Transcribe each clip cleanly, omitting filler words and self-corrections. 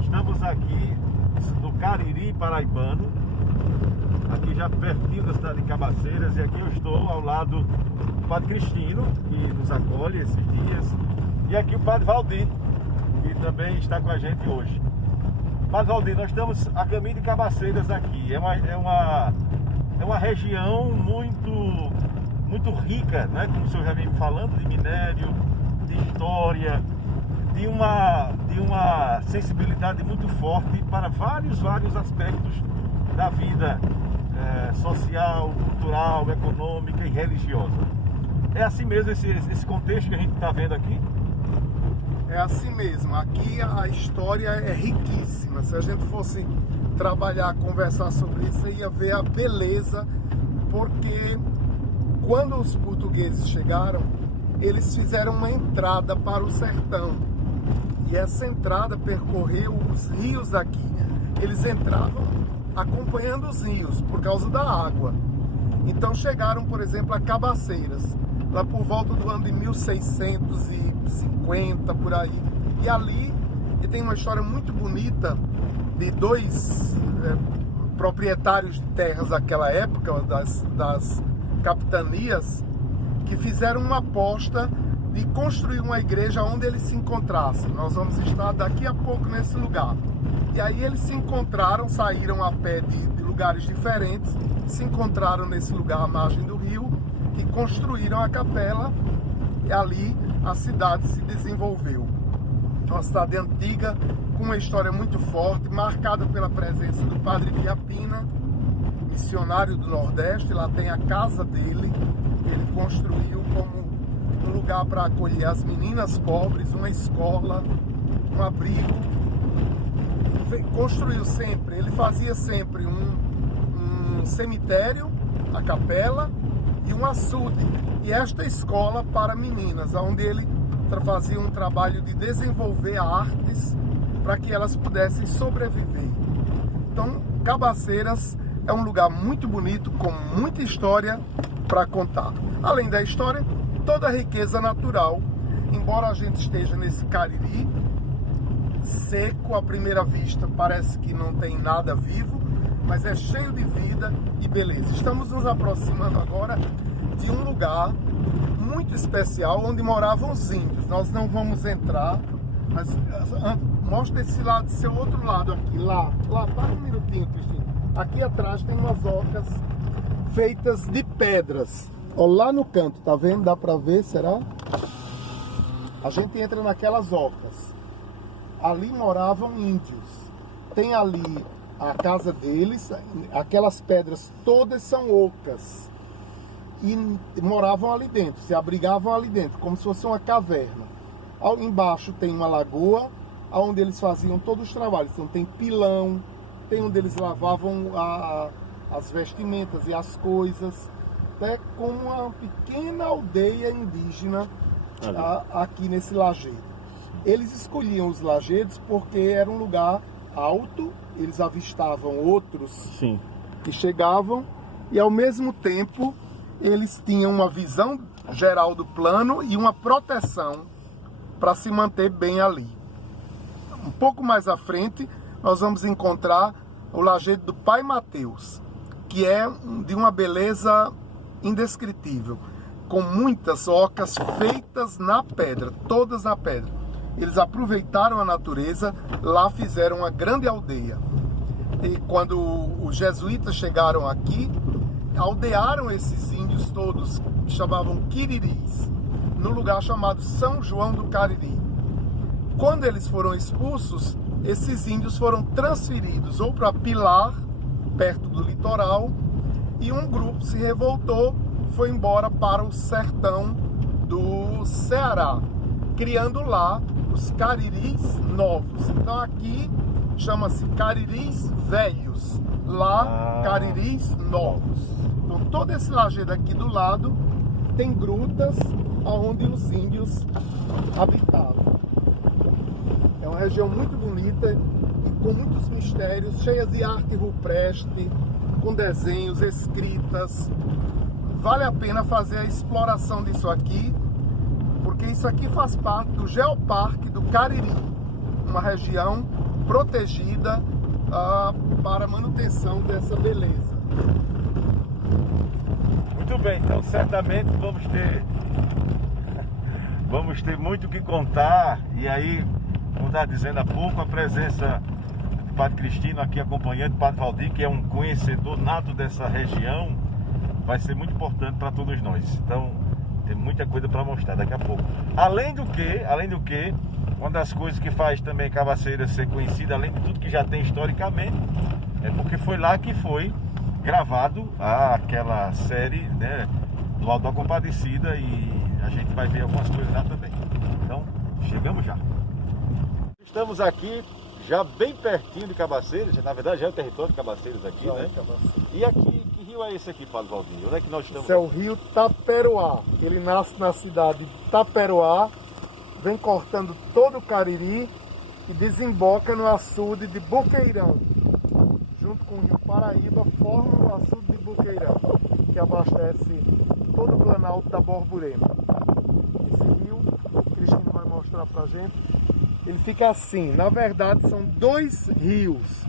Estamos aqui no Cariri paraibano, aqui já pertinho da cidade de Cabaceiras, e aqui eu estou ao lado do Padre Cristino, que nos acolhe esses dias, e aqui o Padre Valdir, que também está com a gente hoje. Padre Valdir, nós estamos a caminho de Cabaceiras aqui, é uma região muito rica, né? Como o senhor já vem falando, de minério, de história, de uma sensibilidade muito forte para vários aspectos da vida social, cultural, econômica e religiosa. É assim mesmo esse contexto que a gente está vendo aqui? É assim mesmo, aqui a história é riquíssima. Se a gente fosse trabalhar, conversar sobre isso, ia ver a beleza, porque quando os portugueses chegaram, eles fizeram uma entrada para o sertão. E essa entrada percorreu os rios aqui. Eles entravam acompanhando os rios por causa da água. Então chegaram, por exemplo, a Cabaceiras, lá por volta do ano de 1650, por aí. E ali tem uma história muito bonita de dois proprietários de terras daquela época, das capitanias, que fizeram uma aposta de construir uma igreja onde eles se encontrassem. Nós vamos estar daqui a pouco nesse lugar. E aí eles se encontraram, saíram a pé de lugares diferentes, se encontraram nesse lugar à margem do rio e construíram a capela, e ali a cidade se desenvolveu. Uma cidade antiga, com uma história muito forte, marcada pela presença do Padre Biapina, missionário do Nordeste. Lá tem a casa dele, ele construiu como um lugar para acolher as meninas pobres, uma escola, um abrigo. Construiu sempre, ele fazia sempre um cemitério, a capela, e um açude. E esta escola para meninas, onde ele fazia um trabalho de desenvolver artes para que elas pudessem sobreviver. Então, Cabaceiras é um lugar muito bonito, com muita história para contar. Além da história, toda a riqueza natural, embora a gente esteja nesse Cariri seco, à primeira vista parece que não tem nada vivo, mas é cheio de vida e beleza. Estamos nos aproximando agora de um lugar muito especial onde moravam os índios. Nós não vamos entrar, mas mostra esse lado, seu outro lado aqui, lá, para um minutinho, Cristina. Aqui atrás tem umas ocas feitas de pedras. Ó, lá no canto, tá vendo? Dá pra ver, será? A gente entra naquelas ocas. Ali moravam índios. Tem ali a casa deles, aquelas pedras todas são ocas. E moravam ali dentro, se abrigavam ali dentro, como se fosse uma caverna. Embaixo tem uma lagoa, onde eles faziam todos os trabalhos. Então tem pilão, tem onde eles lavavam as vestimentas e as coisas. Até como uma pequena aldeia indígena aqui nesse lajedo. Eles escolhiam os lajedos porque era um lugar alto, eles avistavam outros Sim. que chegavam, e ao mesmo tempo eles tinham uma visão geral do plano e uma proteção para se manter bem ali. Um pouco mais à frente nós vamos encontrar o lajedo do Pai Mateus, que é de uma beleza indescritível, com muitas ocas feitas na pedra, todas na pedra. Eles aproveitaram a natureza, lá fizeram uma grande aldeia. E quando os jesuítas chegaram aqui, aldearam esses índios todos, que chamavam Quiriris, no lugar chamado São João do Cariri. Quando eles foram expulsos, esses índios foram transferidos ou para Pilar, perto do litoral, e um grupo se revoltou, foi embora para o sertão do Ceará, criando lá os Cariris novos. Então aqui chama-se Cariris velhos, lá Cariris novos. Então Então todo esse lajedo aqui do lado tem grutas onde os índios habitavam. É uma região muito bonita e com muitos mistérios, cheias de arte rupestre, com desenhos, escritas. Vale a pena fazer a exploração disso aqui, porque isso aqui faz parte do Geoparque do Cariri, uma região protegida para a manutenção dessa beleza. Muito bem, então certamente vamos ter muito o que contar. E aí, como estava dizendo há pouco, a presença do Padre Cristino aqui acompanhando o Padre Valdir, que é um conhecedor nato dessa região, vai ser muito importante para todos nós. Então tem muita coisa para mostrar daqui a pouco. Além do que, uma das coisas que faz também Cabaceiras ser conhecida, além de tudo que já tem historicamente, é porque foi lá que foi gravado aquela série, né, do Auto da Compadecida, e a gente vai ver algumas coisas lá também. Então, chegamos já. Estamos aqui já bem pertinho de Cabaceiras, na verdade já é o território de Cabaceiras aqui, né? E aqui, que rio é esse aqui, Padre Valdir? Onde é que nós estamos? Esse é o rio Taperoá. Ele nasce na cidade de Taperoá, vem cortando todo o Cariri e desemboca no açude de Boqueirão. Junto com o rio Paraíba, forma o açude de Boqueirão, que abastece todo o planalto da Borborema. Esse rio, o Cristino vai mostrar pra gente, ele fica assim. Na verdade, são dois rios.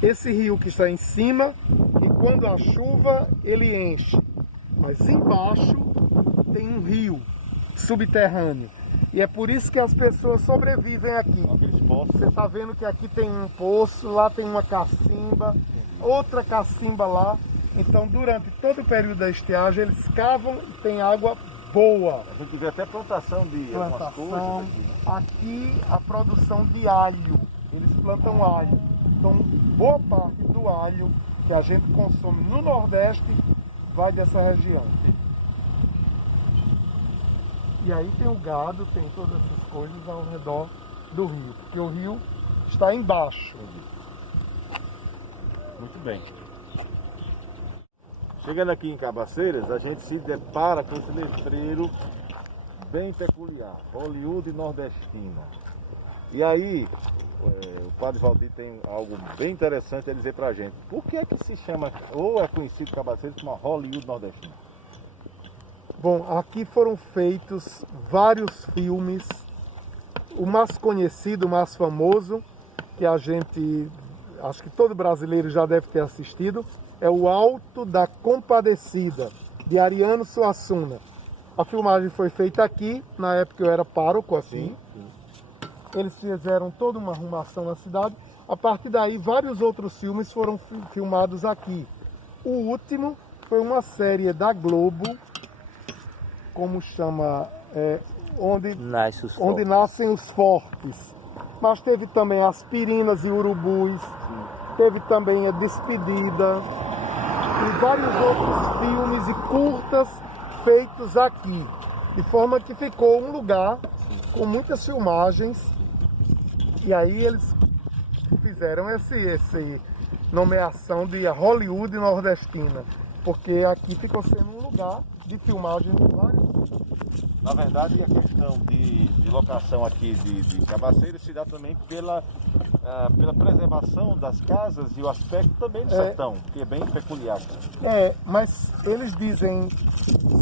Esse rio que está em cima, e quando há chuva, ele enche. Mas embaixo tem um rio subterrâneo. E é por isso que as pessoas sobrevivem aqui. Você está vendo que aqui tem um poço, lá tem uma cacimba, outra cacimba lá. Então, durante todo o período da estiagem, eles cavam e tem água boa. A gente vê até plantação de algumas coisas aqui a produção de alho. Eles plantam alho. Então, boa parte do alho que a gente consome no Nordeste vai dessa região. E aí tem o gado, tem todas essas coisas ao redor do rio, porque o rio está embaixo. Muito bem. Chegando aqui em Cabaceiras, a gente se depara com esse letreiro bem peculiar, Hollywood Nordestina. E aí, o Padre Valdir tem algo bem interessante a dizer pra gente. Por que é que se chama, ou é conhecido Cabaceiras como Hollywood Nordestina? Bom, aqui foram feitos vários filmes. O mais conhecido, o mais famoso, que a gente, acho que todo brasileiro já deve ter assistido, é o Auto da Compadecida, de Ariano Suassuna. A filmagem foi feita aqui, na época eu era pároco aqui. Eles fizeram toda uma arrumação na cidade. A partir daí, vários outros filmes foram filmados aqui. O último foi uma série da Globo, como chama, onde nascem os fortes. Mas teve também Aspirinas e Urubus, teve também A Despedida, e vários outros filmes e curtas feitos aqui. De forma que ficou um lugar com muitas filmagens. E aí eles fizeram essa nomeação de Hollywood Nordestina, porque aqui ficou sendo um lugar de filmagem de vários filmes. Na verdade, a questão de locação aqui de Cabaceiras se dá também pela preservação das casas e o aspecto também do sertão, que é bem peculiar. Mas eles dizem,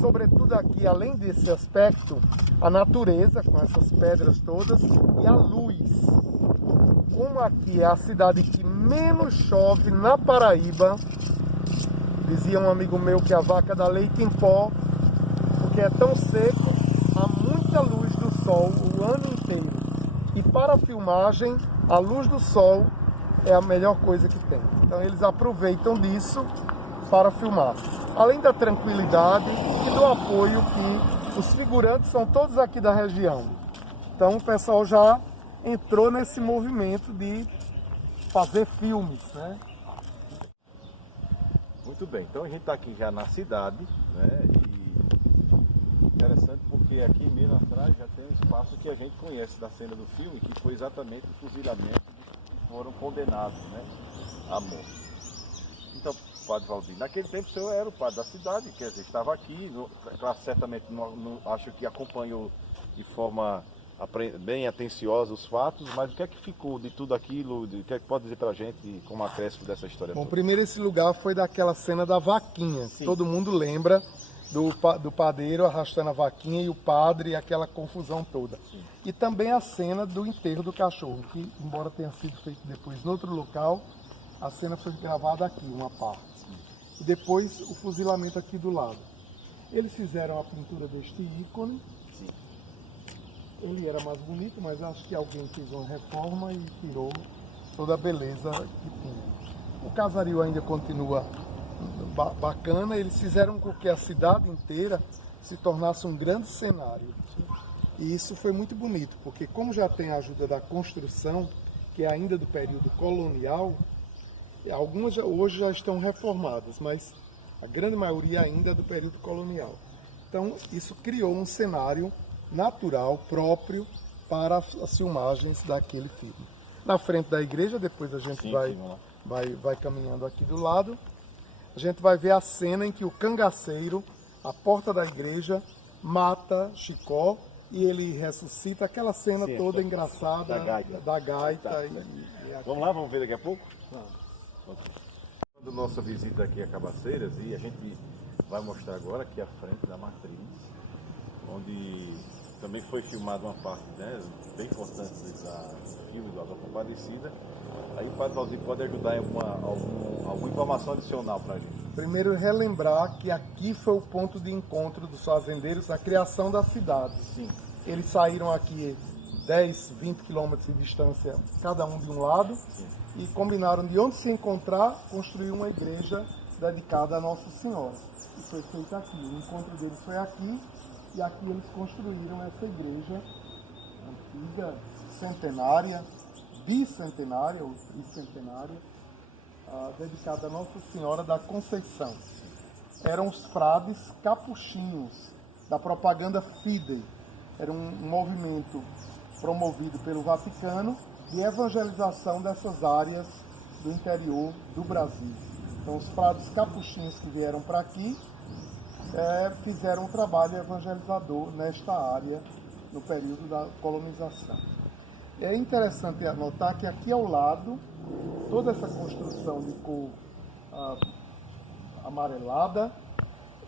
sobretudo aqui, além desse aspecto, a natureza, com essas pedras todas, e a luz. Como aqui é a cidade que menos chove na Paraíba, dizia um amigo meu que a vaca dá leite em pó, porque é tão seco, há muita luz do sol o ano inteiro. E para a filmagem, a luz do sol é a melhor coisa que tem. Então eles aproveitam disso para filmar. Além da tranquilidade e do apoio que os figurantes são todos aqui da região. Então o pessoal já entrou nesse movimento de fazer filmes, né? Muito bem, então a gente está aqui já na cidade, né? E interessante porque aqui mesmo atrás já tem um espaço que a gente conhece da cena do filme, que foi exatamente o fuzilamento que foram condenados, né, à morte. Então, padre Valdir. Naquele tempo o senhor era o padre da cidade, quer dizer, estava aqui, certamente acho que acompanhou de forma bem atenciosa os fatos, mas o que é que ficou de tudo aquilo, o que é que pode dizer pra gente como acréscimo dessa história Bom, toda? primeiro esse lugar foi daquela cena da vaquinha, Sim. todo mundo lembra do padeiro arrastando a vaquinha e o padre e aquela confusão toda. Sim. E também a cena do enterro do cachorro, que embora tenha sido feito depois em outro local, a cena foi gravada aqui, uma parte. Sim. E depois o fuzilamento aqui do lado. Eles fizeram a pintura deste ícone. Sim. Ele era mais bonito, mas acho que alguém fez uma reforma e tirou toda a beleza que tinha. O casario ainda continua bacana, eles fizeram com que a cidade inteira se tornasse um grande cenário. E isso foi muito bonito, porque como já tem a ajuda da construção, que é ainda do período colonial, algumas hoje já estão reformadas, mas a grande maioria ainda é do período colonial. Então isso criou um cenário natural, próprio para as filmagens daquele filme. Na frente da igreja, depois a gente vai caminhando aqui do lado, a gente vai ver a cena em que o cangaceiro, à porta da igreja, mata Chicó e ele ressuscita, aquela cena toda engraçada da gaita. Vamos lá, vamos ver daqui a pouco? Nossa visita aqui a Cabaceiras, e a gente vai mostrar agora aqui à frente da matriz, onde também foi filmada uma parte, né, bem importante do filme do Água Compadecida. Aí o padre Valdir pode ajudar em alguma informação adicional para a gente. Primeiro, relembrar que aqui foi o ponto de encontro dos fazendeiros, a criação da cidade. Sim. Eles saíram aqui 10, 20 quilômetros de distância, cada um de um lado. Sim. E combinaram de onde se encontrar, construir uma igreja dedicada a Nossa Senhora. E foi feito aqui. O encontro deles foi aqui, e aqui eles construíram essa igreja antiga, centenária, bicentenária ou tricentenária, dedicada a Nossa Senhora da Conceição. Eram os frades capuchinhos da propaganda Fidei. Era um movimento promovido pelo Vaticano de evangelização dessas áreas do interior do Brasil. Então os frades capuchinhos que vieram para aqui fizeram um trabalho evangelizador nesta área no período da colonização. É interessante anotar que aqui ao lado, toda essa construção de cor amarelada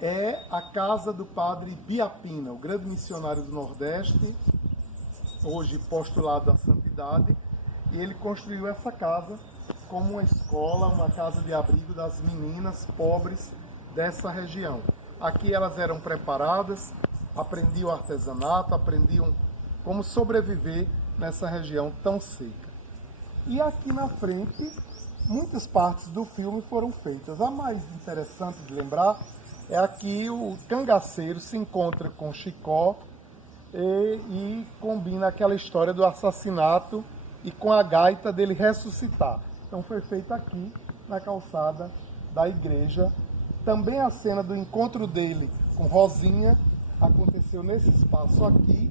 é a casa do padre Biapina, o grande missionário do Nordeste, hoje postulado da santidade, e ele construiu essa casa como uma escola, uma casa de abrigo das meninas pobres dessa região. Aqui elas eram preparadas, aprendiam artesanato, aprendiam como sobreviver nessa região tão seca. E aqui na frente, muitas partes do filme foram feitas. A mais interessante de lembrar é aqui o cangaceiro se encontra com Chicó e combina aquela história do assassinato e com a gaita dele ressuscitar. Então foi feito aqui na calçada da igreja. Também a cena do encontro dele com Rosinha aconteceu nesse espaço aqui.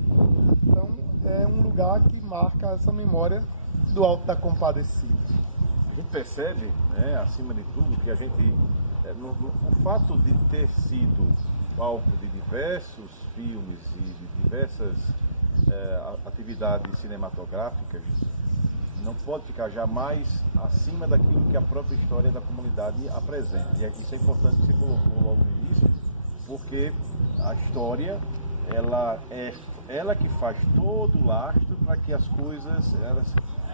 Então é um lugar que marca essa memória do Alto da Compadecida. A gente percebe, né, acima de tudo, que a gente, o fato de ter sido palco de diversos filmes e de diversas atividades cinematográficas, não pode ficar jamais acima daquilo que a própria história da comunidade apresenta. E isso é importante que você colocou logo no início, porque a história, ela que faz todo o lastro para que as coisas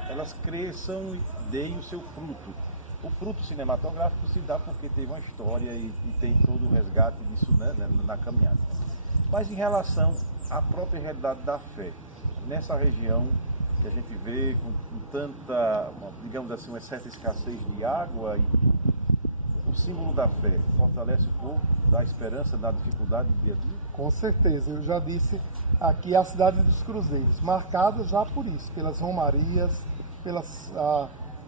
elas cresçam e deem o seu fruto. O fruto cinematográfico se dá porque teve uma história e tem todo o resgate disso, né, na caminhada. Mas em relação à própria realidade da fé, nessa região que a gente vê com tanta, digamos assim, uma certa escassez de água, e o símbolo da fé fortalece o povo, dá esperança na dificuldade do dia a dia? Com certeza, eu já disse, aqui é a cidade dos cruzeiros, marcada já por isso, pelas romarias, pelas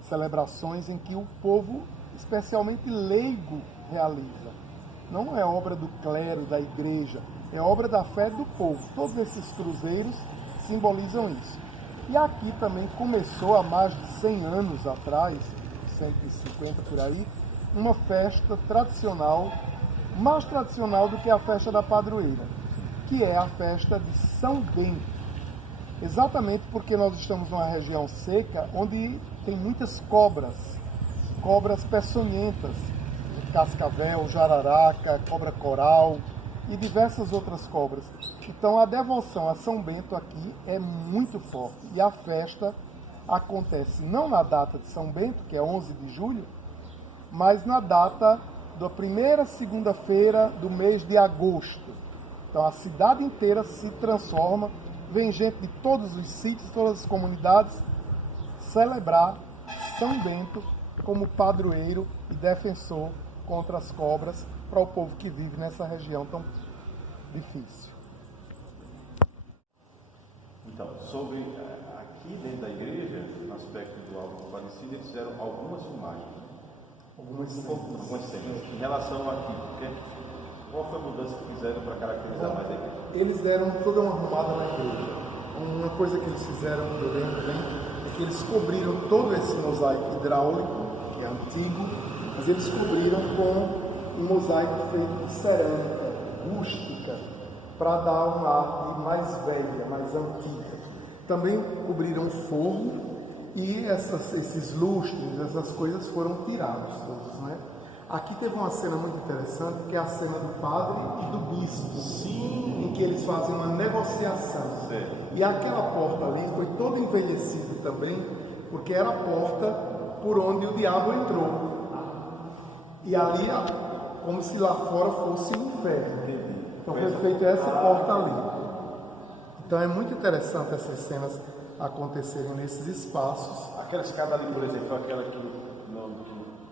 celebrações em que o povo, especialmente leigo, realiza. Não é obra do clero, da igreja, é obra da fé do povo. Todos esses cruzeiros simbolizam isso. E aqui também começou há mais de 100 anos atrás, 150 por aí, uma festa tradicional, mais tradicional do que a festa da padroeira, que é a festa de São Bento. Exatamente porque nós estamos numa região seca, onde tem muitas cobras peçonhentas, cascavel, jararaca, cobra coral e diversas outras cobras. Então a devoção a São Bento aqui é muito forte, e a festa acontece não na data de São Bento, que é 11 de julho, mas na data da primeira segunda-feira do mês de agosto. Então a cidade inteira se transforma, vem gente de todos os sítios, todas as comunidades, celebrar São Bento como padroeiro e defensor contra as cobras para o povo que vive nessa região tão difícil. Então, sobre aqui dentro da igreja, no aspecto do Alto Compadecido, eles fizeram algumas filmagens, algumas cenas. Em relação aqui, qual foi a mudança que fizeram para caracterizar mais a igreja? Eles deram toda uma arrumada na igreja. Uma coisa que eles fizeram bem é que eles cobriram todo esse mosaico hidráulico, que é antigo, mas eles cobriram com um mosaico feito de cerâmica rústica, para dar um ar mais velha, mais antiga. Também cobriram o forro, e esses lustres, essas coisas foram tirados todos, né? Aqui teve uma cena muito interessante, que é a cena do padre e do bispo. Sim. Em que eles fazem uma negociação. Certo. E aquela porta ali foi toda envelhecida também, porque era a porta por onde o diabo entrou. E ali, como se lá fora fosse um inferno. Então foi feita essa porta ali. Então é muito interessante essas cenas acontecerem nesses espaços. Aquela escada ali, por exemplo, foi aquela que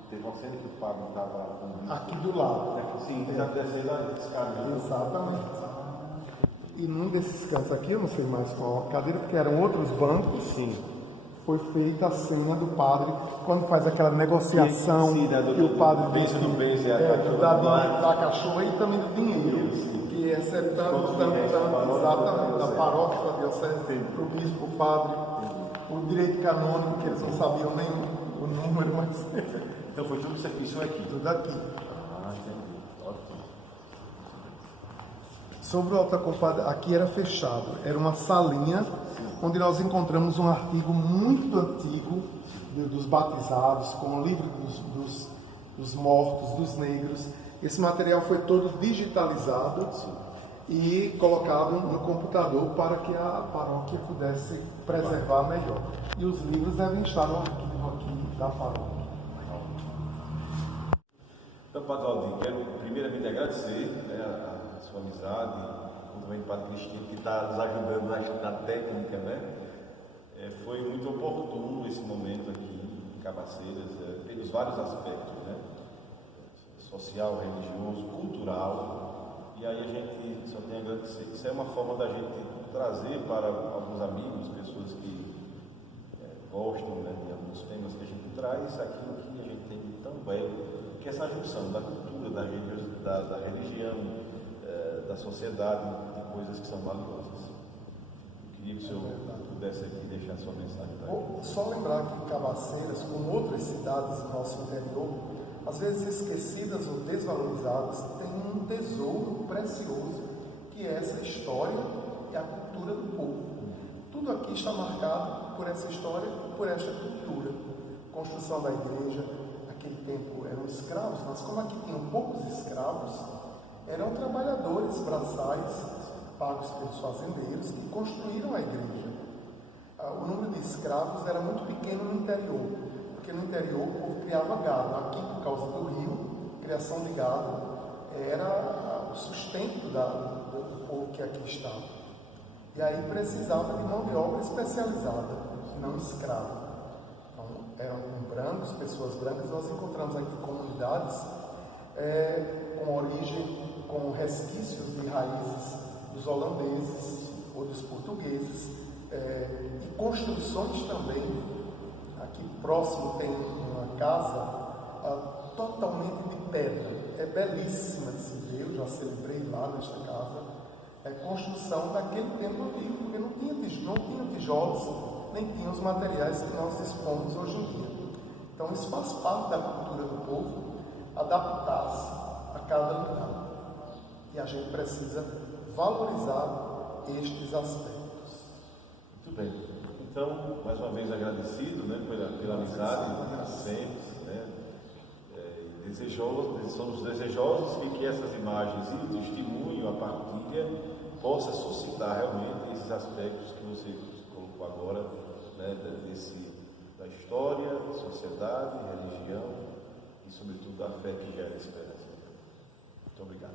teve uma cena que o padre estava aqui do lado. Sim, já descendo a escada. Exatamente. E num desses cantos aqui, eu não sei mais qual cadeira, porque eram outros bancos. Sim. Foi feita a cena do padre, quando faz aquela negociação, que o padre diz que da cachorra e também do dinheiro, que essa é tanto, exatamente, da paróquia, da diocese, para o bispo, o padre, o direito canônico, que eles não sabiam nem o número, mas... Então foi tudo isso aqui? Tudo aqui. Entendi. Ótimo. Sobre o Alta Compadecida, aqui era fechado, era uma salinha, onde nós encontramos um artigo muito antigo dos batizados, com o livro dos mortos, dos negros. Esse material foi todo digitalizado e colocado no computador para que a paróquia pudesse preservar melhor. E os livros devem estar no arquivo aqui da paróquia. Então, Padre Aldinho, quero primeiramente agradecer, né, a sua amizade, também o Padre Cristino, que está nos ajudando na técnica, né? Foi muito oportuno esse momento aqui em Cabaceiras, pelos vários aspectos, né? Social, religioso, cultural, e aí a gente só tem a agradecer. Isso é uma forma da gente trazer para alguns amigos, pessoas que gostam, né, de alguns temas que a gente traz, aquilo que a gente tem também, que é essa junção da cultura, da religião, da sociedade, de coisas que são valiosas. Eu queria que o senhor pudesse aqui deixar sua mensagem para ele. Só lembrar que Cabaceiras, como outras cidades do nosso interior, às vezes esquecidas ou desvalorizadas, tem um tesouro precioso, que é essa história e a cultura do povo. Tudo aqui está marcado por essa história e por esta cultura. Construção da igreja, naquele tempo eram escravos, mas como aqui tinham poucos escravos, eram trabalhadores braçais, pagos pelos fazendeiros, que construíram a igreja. O número de escravos era muito pequeno no interior, porque no interior o povo criava gado. Aqui, por causa do rio, criação de gado era o sustento do povo que aqui estava. E aí precisava de mão de obra especializada, não escrava. Então, eram brancos, pessoas brancas. Nós encontramos aqui comunidades com origem, com resquícios de raízes dos holandeses ou dos portugueses, e construções também. Aqui próximo tem uma casa totalmente de pedra, é belíssima de se ver, eu já celebrei lá nesta casa. É construção daquele tempo antigo, porque não tinha tijolos, nem tinha os materiais que nós dispomos hoje em dia. Então isso faz parte da cultura do povo, adaptar-se a cada lugar. E a gente precisa valorizar estes aspectos. Muito bem. Então, mais uma vez agradecido, né, pela amizade sempre, né, somos desejosos que essas imagens e o testemunho, a partilha, possa suscitar realmente esses aspectos que você colocou agora, né, da história, sociedade, religião e, sobretudo, da fé que gera esperança. Muito obrigado.